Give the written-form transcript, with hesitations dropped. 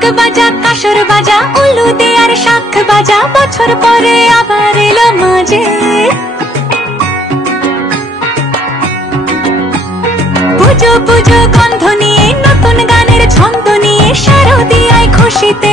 ঢাক বাজা কাসর বাজা উলু দে আর শাখ বাজা, বছর পরে আবার এলো মাঝে। পুজো পুজো গন্ধ নিয়ে নতুন গানের ছন্দ নিয়ে শারদিয়ায় খুশিতে